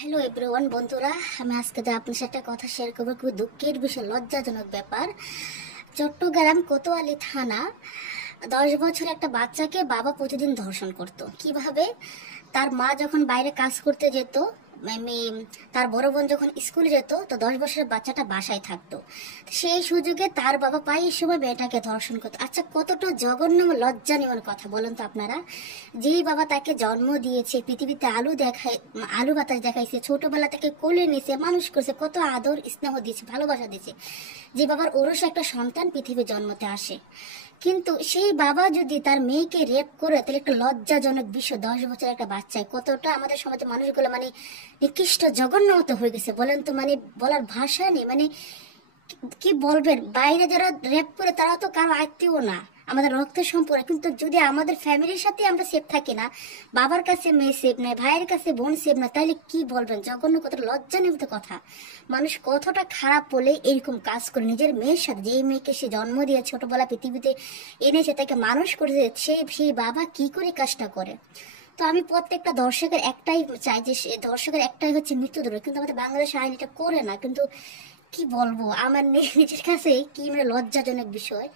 Hello everyone বন্ধুরা, আমি আজকে আপনার সাথে একটা কথা শেয়ার করবো। খুবই দুঃখের বিষয়, লজ্জাজনক ব্যাপার। চট্টগ্রাম কোতোয়ালি থানা 10 বছর একটা বাচ্চাকে বাবা প্রতিদিন ধর্ষণ করত। কিভাবে? তার মা যখন বাইরে কাজ করতে যেত, আমি তার বড় বোন যখন স্কুলে যেত, তো 10 বছরের বাচ্চাটা বাসায় থাকতো। সেই সুযোগে তার বাবা প্রায় সময় মেয়েটাকে ধর্ষণ করতো। আচ্ছা, কতটা জঘন্য লজ্জা নেওয়ার কথা বলুন তো আপনারা। যেই বাবা তাকে জন্ম দিয়েছে, পৃথিবীতে আলু বাতাস দেখাইছে, ছোটবেলা থেকে কোলে নিয়েছে, মানুষ করছে, কত আদর স্নেহ দিয়েছে, ভালোবাসা দিয়েছে, যে বাবার ওরস একটা সন্তান পৃথিবী জন্মতে আসে, কিন্তু সেই বাবা যদি তার মেয়েকে রেপ করে, তাহলে একটা লজ্জাজনক বিষয়। 10 বছরের একটা বাচ্চায় কতটা আমাদের সমাজে মানুষগুলো নিকৃষ্ট জঘন্য মতো হয়ে গেছে বলেন তো। বলার ভাষা নেই। কি বলবেন? বাইরে যারা রেপ করে তারা তো কারো আত্মীয় না, আমাদের রক্তের সম্পর্ক, কিন্তু যদি আমাদের ফ্যামিলির সাথে আমরা সেফ থাকি না, বাবার কাছে মেয়ে সেফ নাই, ভাইয়ের কাছে বোন সেফ না, তাহলে কি বলবেন? জঘন্য, কত লজ্জাজনিত কথা। মানুষ কতটা খারাপ বলে এরকম কাজ করে নিজের মেয়ের সাথে, যেই মেয়েকে সে জন্ম দিয়ে ছোটবেলা পৃথিবীতে এনেছে, তাকে মানুষ করেছে, সেই বাবা কি করে কাজটা করে? তো আমি প্রত্যেকটা দর্শকের একটাই চাই যে, সে দর্শকের একটাই হচ্ছে মৃত্যুদণ্ড, কিন্তু আমাদের বাংলাদেশ আইন এটা করে না। কিন্তু কি বলবো, আমার নিজের কাছে কি লজ্জাজনক বিষয়,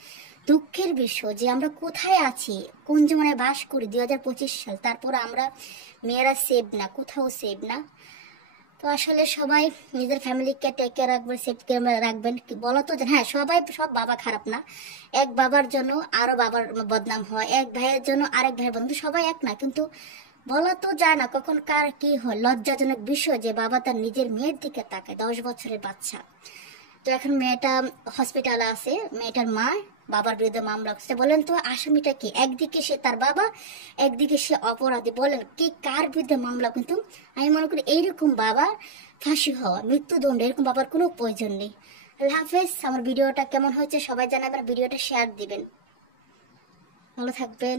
দুঃখের বিষয় যে আমরা কোথায় আছি, কোন জীবনে বাস করি। 2025 সাল, তারপর আমরা মেয়েরা সেভ না, কোথাও সেভ না। তো আসলে সবাই নিজের ফ্যামিলিকে টেক কেয়ার রাখবেন, সেফ কেয়ার রাখবেন। কি বলা তো যায়, হ্যাঁ, সব বাবা খারাপ না। এক বাবার জন্য আরো বাবার বদনাম হয়, এক ভাইয়ের জন্য আরেক ভাইয়ের বদনাম, সবাই এক না। কিন্তু বলা তো যায় না কখন কার কি হয়। লজ্জাজনক বিষয় যে বাবা তার নিজের মেয়ের দিকে তাকায়, 10 বছরের বাচ্চা। তো এখন মেয়েটা হসপিটালে আছে, মেয়েটার মা বাবার বিরুদ্ধে মামলা করছে। বলেন তো আসামিটা কি? একদিকে সে তার বাবা, একদিকে সে অপরাধী। বলেন কি কার বিরুদ্ধে মামলা? কিন্তু আমি মনে করি এইরকম বাবা ফাঁসি হওয়া, মৃত্যুদণ্ড, এরকম বাবার কোনো প্রয়োজন নেই। আল্লাহ হাফেজ। আমার ভিডিওটা কেমন হয়েছে সবাই জানাবেন, ভিডিওটা শেয়ার দিবেন। ভালো থাকবেন।